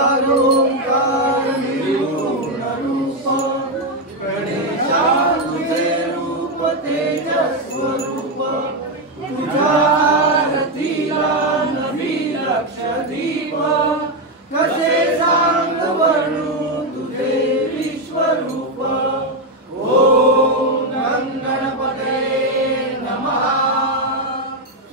निराकारोंकार निर्गुण रूप गणेशा तुझे रूप तेजस्वरूप तुझ्या आरतीला नवी लक्ष दीप कसे सांग वर्णू तुझे विश्वरूप ओम गणपते नमः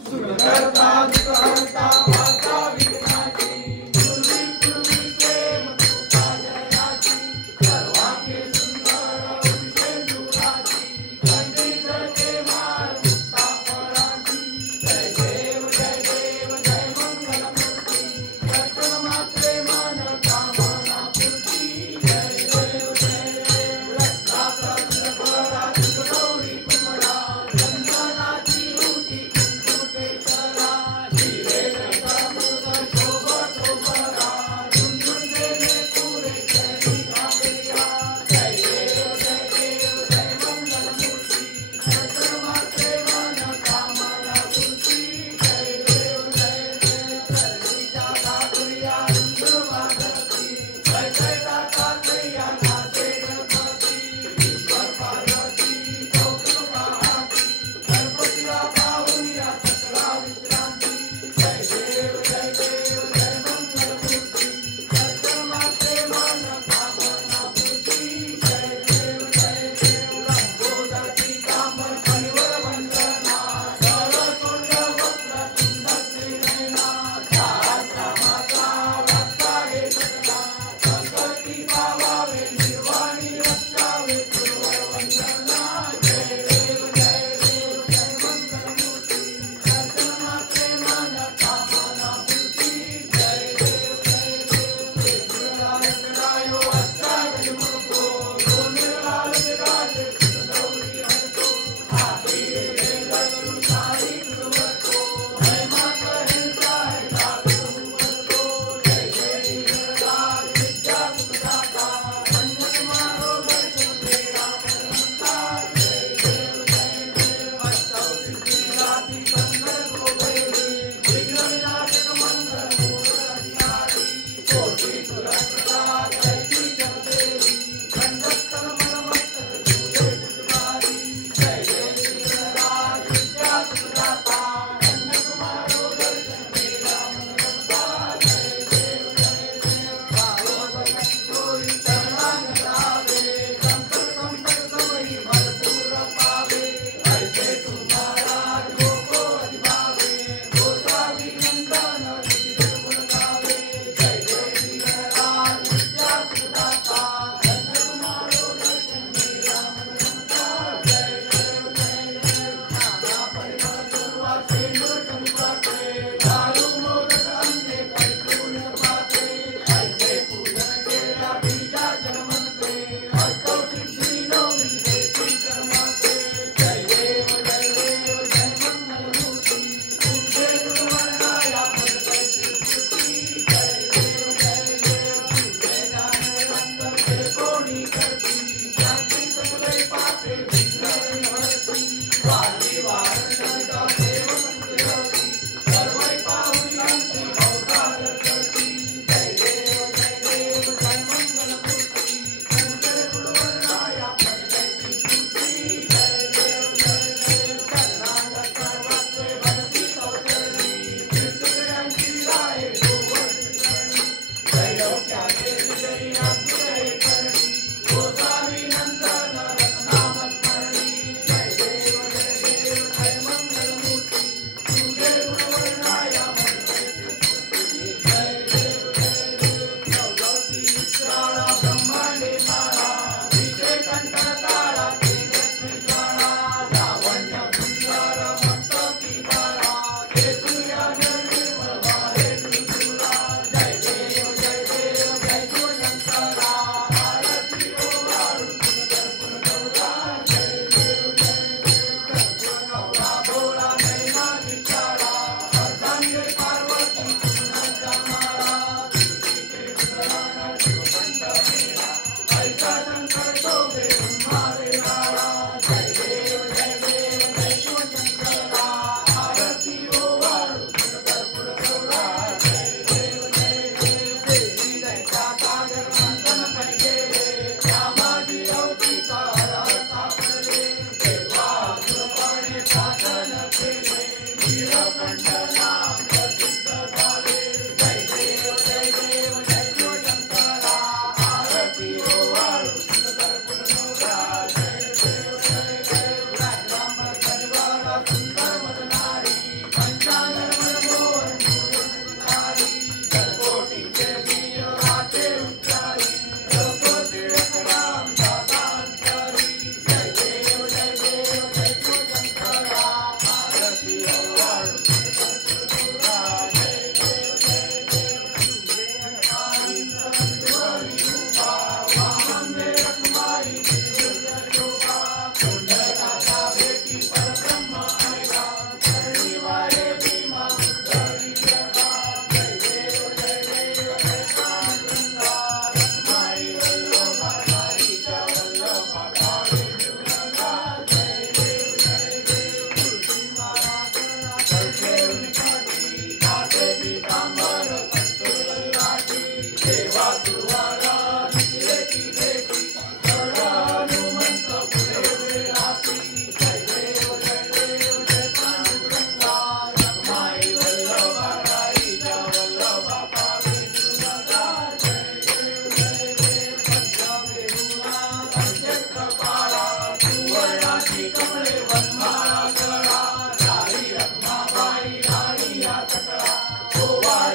सुरकर्ता दुःखहर्ता वार्ता विघ्नाची दुर्विघ्न प्रेम कृपा जयाची सर्वांगे सुंदर विषेंदुराची खंडित के माळ मुक्ता फळांची जय देव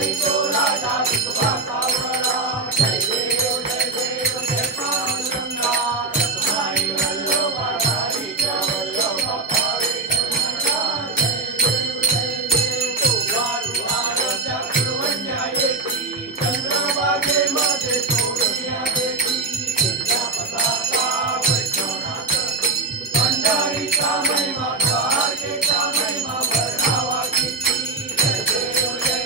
भंडारी तो राजा विश्वासा वरा जय देव जय पांडुरंगा रत्नाई वल्लभ हरी वल्लभ पावे जय देव वारु आराध्या कुर्वण्या येती चंद्रभागे मध्ये सोनिया देती दुर्गा पताका वैष्णवनाथ भंडारीचा महिमा द्वारकेचा महिमा वर्णावा किती जय देव जय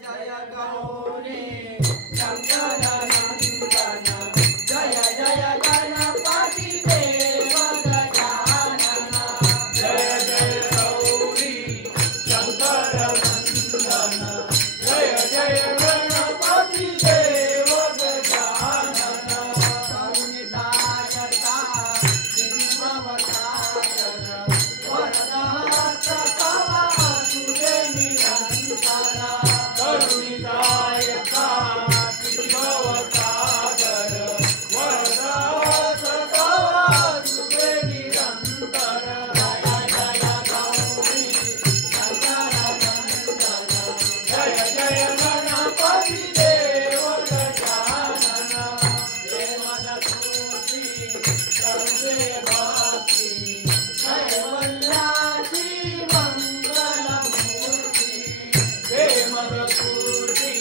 जय गौरी शंकर नंदन जय जय गणपति देव गजानन जय जय गौरी शंकर नंदन जय जय गणपति देव गजानन करुणिदायका सिंहवतार वरदात तवा तुझे निरंतर करुणिदायका सिंहवतार वरदात तवा तुझे निरंतर जय जय गौरी शंकर नंदन जय जय गणपति देव गजानन हे मनसूती सर्वे भक्ति कैवल्याची मंगलमूर्ती हे मनसूती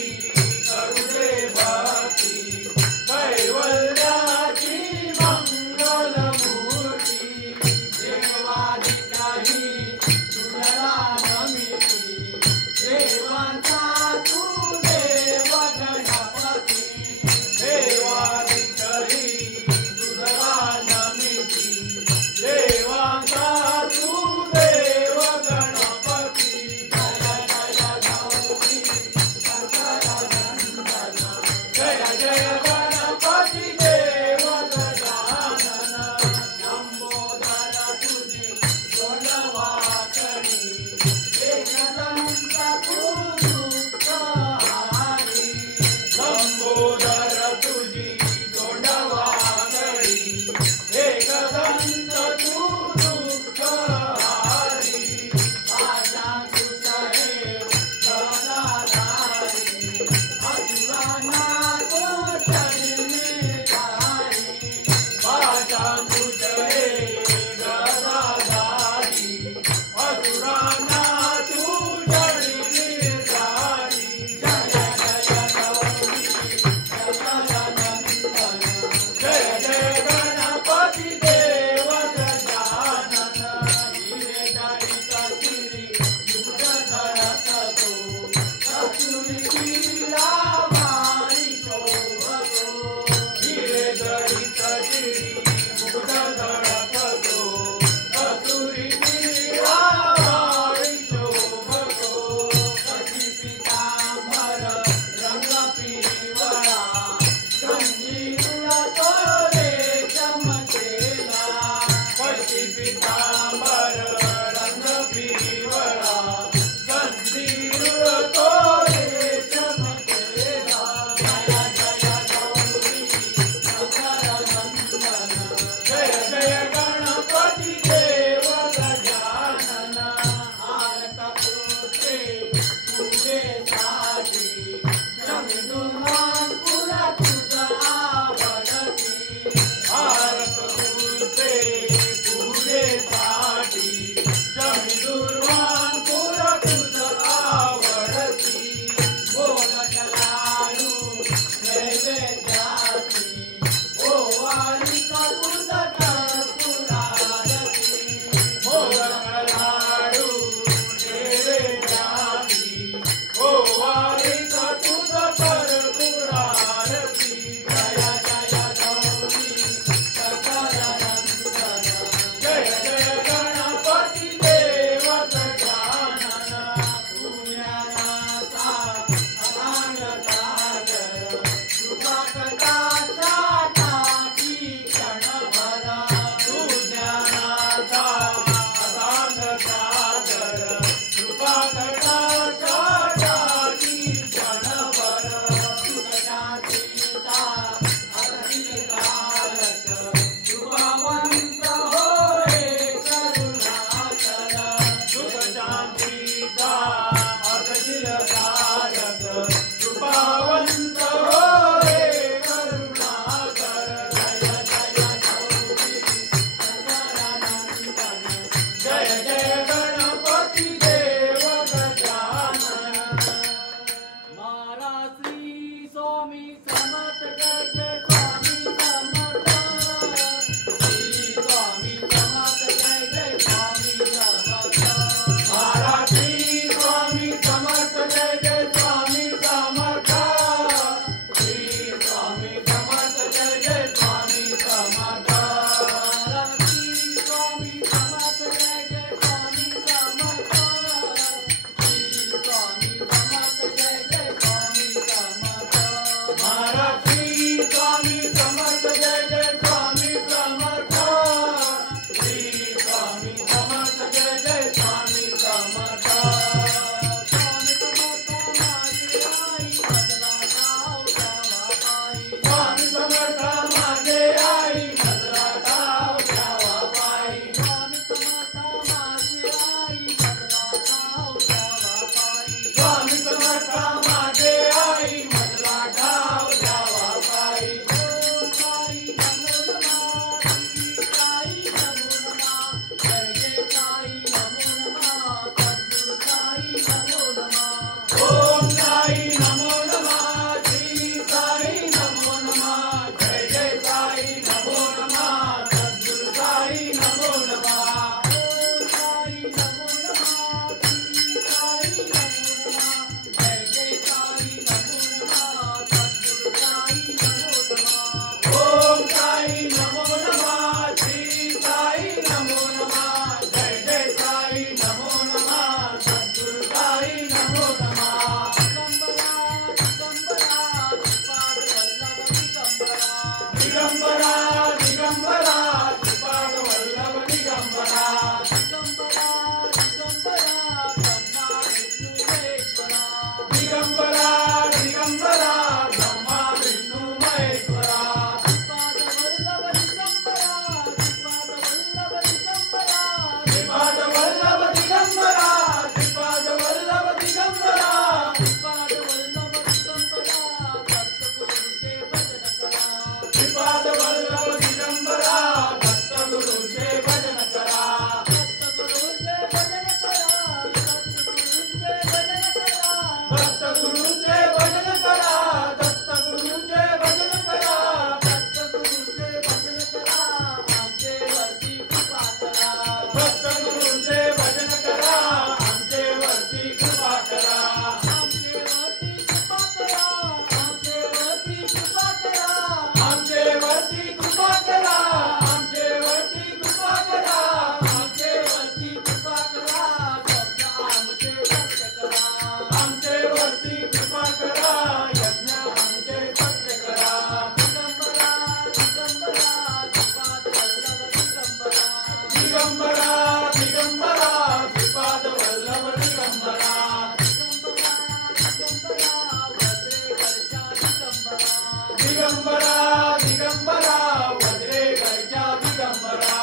दिगंबरा दिगंबरा वज्रेकरच्या दिगंबरा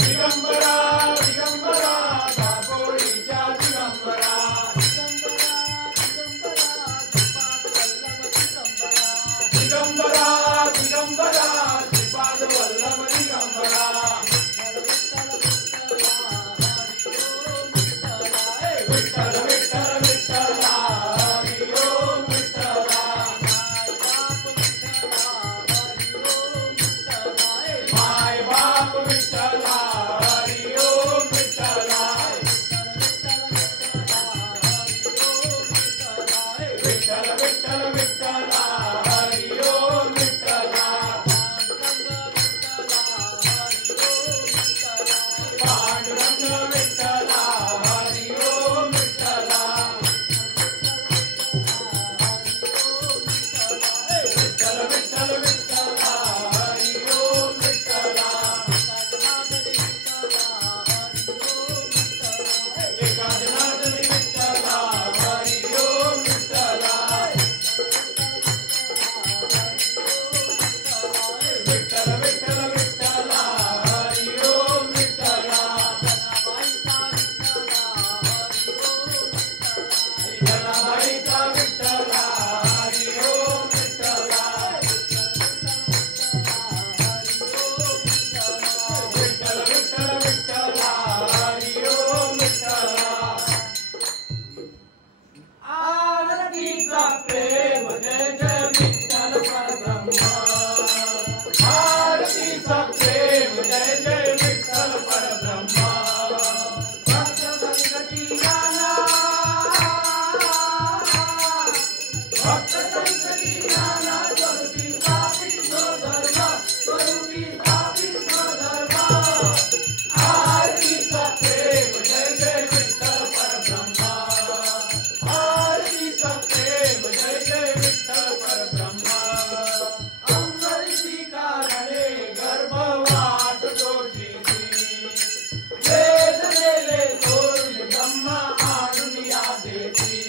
दिगंबरा दिगंबरा दापोलीच्या दिगंबरा दिगंबरा दिगंबरा श्रीपाद वल्लभ दिगंबरा विठ्ठल विठ्ठल विठ्ठला हरी ओम विठ्ठला माय बाप विठ्ठला हरी ओम विठ्ठला विठ्ठल विठ्ठल विठ्ठला हरी ओम विठ्ठला पांडुरंग विठ्ठला हरी ओम विठ्ठला विठ्ठल विठ्ठल विठ्ठला हरी ओम विठ्ठला एकाजनाथनी विठ्ठला हरी ओम विठ्ठला विठ्ठल विठ्ठल विठ्ठला हरी ओम विठ्ठला जनाबाईचा विठ्ठला हरी ओम विठ्ठला विठ्ठल विठ्ठल विठ्ठला हरी ओम विठ्ठला आरतीचा प्रेम जय जय विठ्ठल परब्रह्मा आरतीचा प्रेम जय जय विठ्ठल परब्रह्मा भक्त संकटी नाना भक्त संकटी नाना स्वरूपी स्थापित स्वधर्म स्वरूपी स्थापित स्वधर्म आरतीचा प्रेम जय जय विठ्ठल परब्रह्मा आरतीचा प्रेम जय जय विठ्ठल परब्रह्मा अंबरीची कारणे गर्भवास दोषीची वेदनेले सोडून ब्रह्मा आणून या देती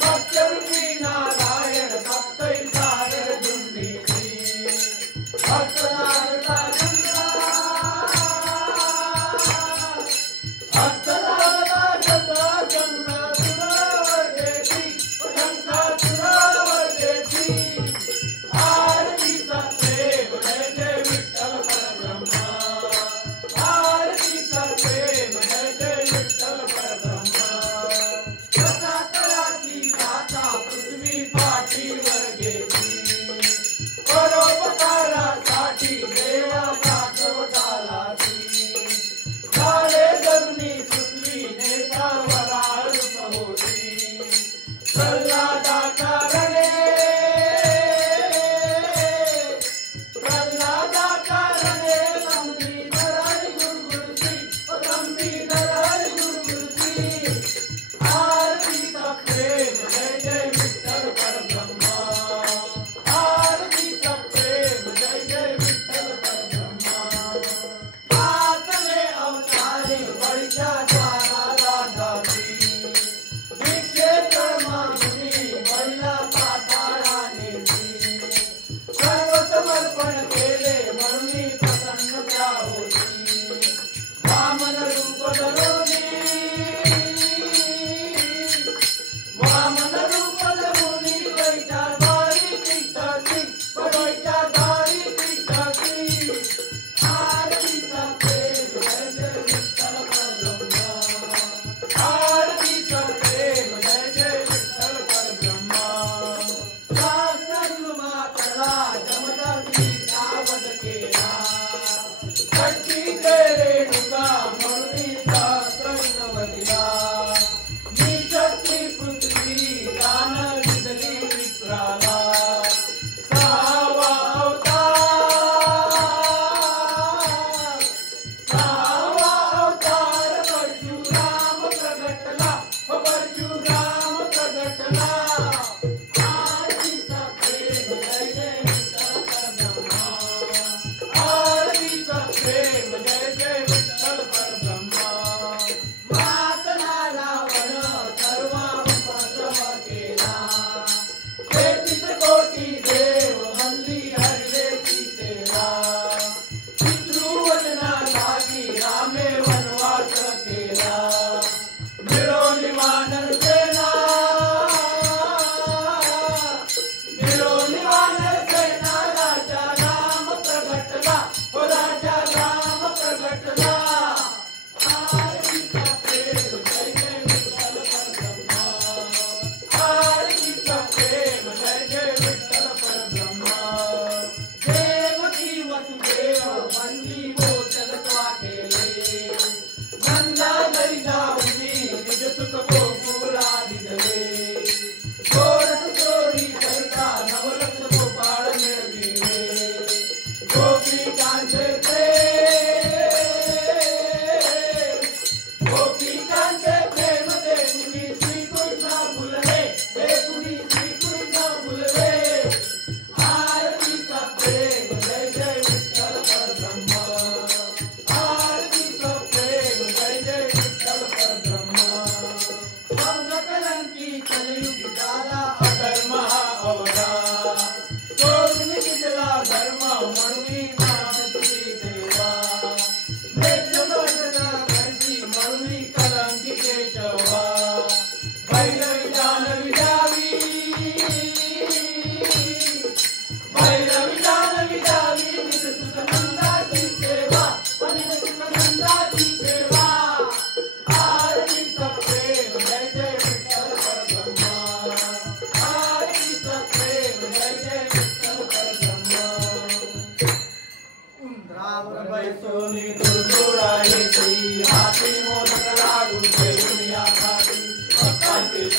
मत्स्यरूपी नारायण सप्तै सागर झुंडीची भक्त नारदा गंगा भक्त नारदा गंगा गंगा तुरावर देती गंगा तुरावर देती आरतीचा प्रेम जय जय विठ्ठल परब्रह्मा आरतीचा प्रेम जय जय विठ्ठल परब्रह्मा दत्तात्रयाची गाथा पृथ्वी पाठीवर घेतली परोपकारासाठी देवा दाखवताला ती झाले जगनी सुटली नेता वराळ होती प्रल्हादाकारणे प्रल्हादाकारणे लंबी धरारी गुरगुरती लंबी धरारी गुरगुरती आरतीचा प्रेम जय जय विठ्ठल परब्रह्मा आरतीचा प्रेम जय जय विठ्ठल परब्रह्मा आतले अवतारी बळीच्या द्वाराला जाती भिक्षेकर मागुनी बळीला पाताळा नेली सर्व समर्पण केले म्हणून प्रसन्न त्या होती वामन रूप धरोनी वामन रूप धरोनी बैठा दारी पिठाची बैठा दारी पिठाची आरतीचा प्रेम जय जय विठ्ठल परब्रह्मा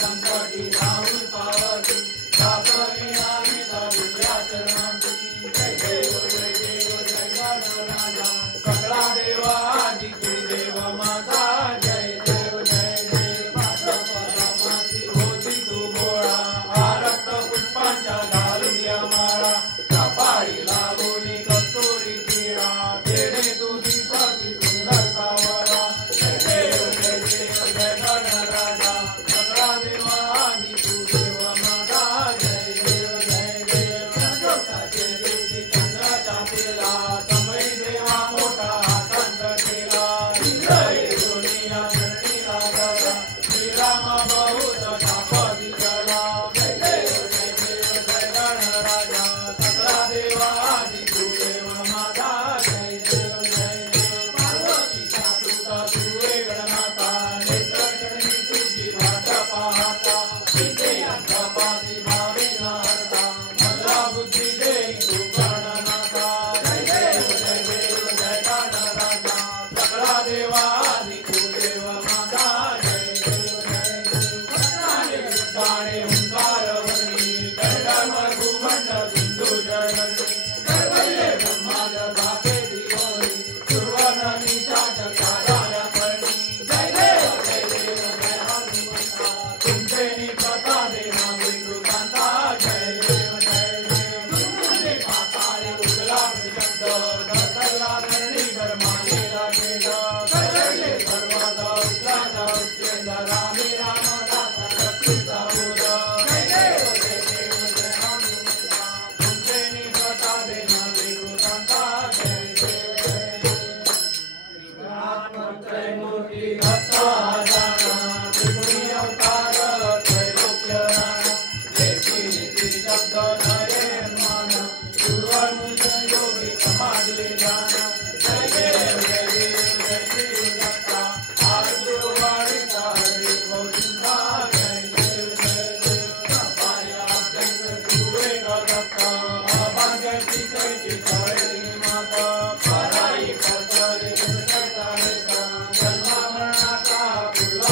संकटी धावून पावती दासवी नामिता तुझ्या चरणांची जय देव जय देव जय गणराजा सगळा देवा आदि तू देव माझा जय देव माझा परमाची होती तू गोळा आरक्त पुष्पांच्या घालून या माळा कपाळी लागोनी कस्तुरी टिळा तेडे तू दिसाची सुंदर सावळा जय देव जय गणराजा सगळा देवा आदि तू देव माझा जय देव संतोषाचे दिवशी चंद्राच्या तिला समय देवा मोठा आकांत केला इंद्र दुनिया धरणी लागला श्रीराम बहुत तापदी चला जय देव जय गणराजा सगळा देवा आदि तू देव माझा जय देव पार्वतीचा तुझा तू गणनाथा नेत्र चरणी तुझी वाट पाहता विद्येच्या पासी भावे नारता मला बुद्धी देई तू गणनाथा जय देव जय गणराजा सगळा देवा आदि तू देव माझा जय देव गाणे हुंकार वर्णी कर्दम भूमंड सिंधू जळणी कर्वल्ये ब्रह्माद झाके दिवोरी सुवर्ण निचाट काढाल्या पर्णी जय देव जय हनुमंता तुमचे निकटा देना विकृतांता जय देव तुमचे पाताळे उगला शब्द घसरला धरणी गरमालेला गेल करडले सर्वादा उगला उच्चेंद रामे रामदासा शक्तीचा बोध जय देव जय हनुमंता तुमचे निकटा देना विकृतांता जय देव आत्मत्रय मूर्ती दत्ता जाणा त्रिगुणी अवतार त्रैलोक्य राणा देवी नीती शब्द नये मान सुवर्णुज योगी समाजले जाना जय देव जय दत्ता आरती वाणिता हरी गोविंदा जय देव पाया अभ्यंग तुवे दत्ता अभाग्याची कैची कळली माता पराई करतले करता रे का जन्मा मरणाचा पुढला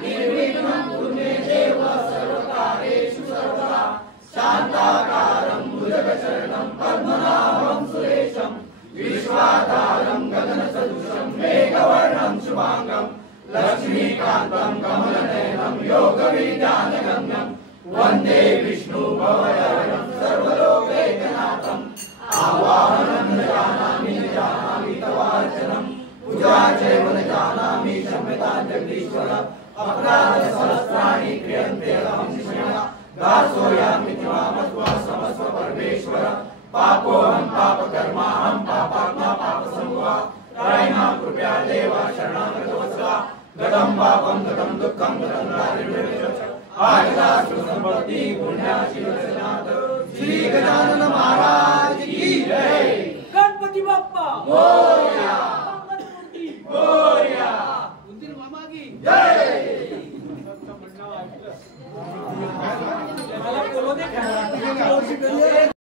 निर्विघ्नं कुरु मे देव सर्वकार्येषु सर्वदा शान्ताकारं भुजगशयनं पद्मनाभं सुरेशं विश्वाधारं गगनसदृशं मेघवर्णं शुभांगं लक्ष्मीकान्तं कमलनयनं योगविज्ञानगम्यं वन्दे विष्णु भवदयनं सर्वलोकैकनाथम् आवाहनं न जानामि तवार्चनं पूजा चैव न जानामि क्षम्यतां जगदीश्वर अपराधसहस्राणि क्रियन्ते अहं निष्मया दासोऽयमिति मामत्वा समस्व परमेश्वर पापोऽहं पापकर्माहं पापात्मा पापसम्भवा त्रायमां कृपया देव शरणं गतवत्स गतं पापं गतं दुःखं गतं दारिद्र्यं आगतासु संपत्ति पुण्याची रचनात श्री गजानन महाराज की जय। गणपती बाप्पा।